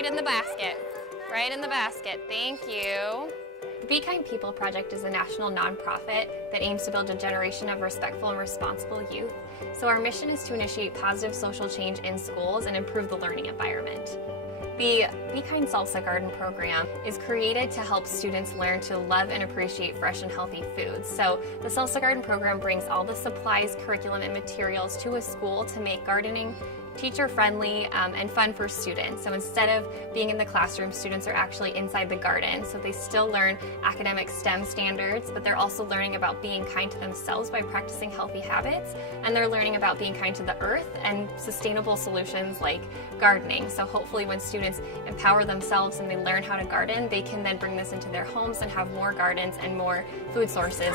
right in the basket. Right in the basket. Thank you. The Be Kind People Project is a national nonprofit that aims to build a generation of respectful and responsible youth. So our mission is to initiate positive social change in schools and improve the learning environment. The Be Kind Salsa Garden program is created to help students learn to love and appreciate fresh and healthy foods. So the Salsa Garden program brings all the supplies, curriculum, and materials to a school to make gardening teacher-friendly and fun for students. So instead of being in the classroom, students are actually inside the garden. So they still learn academic STEM standards, but they're also learning about being kind to themselves by practicing healthy habits. And they're learning about being kind to the earth and sustainable solutions like gardening. So hopefully when students empower themselves and they learn how to garden, they can then bring this into their homes and have more gardens and more food sources.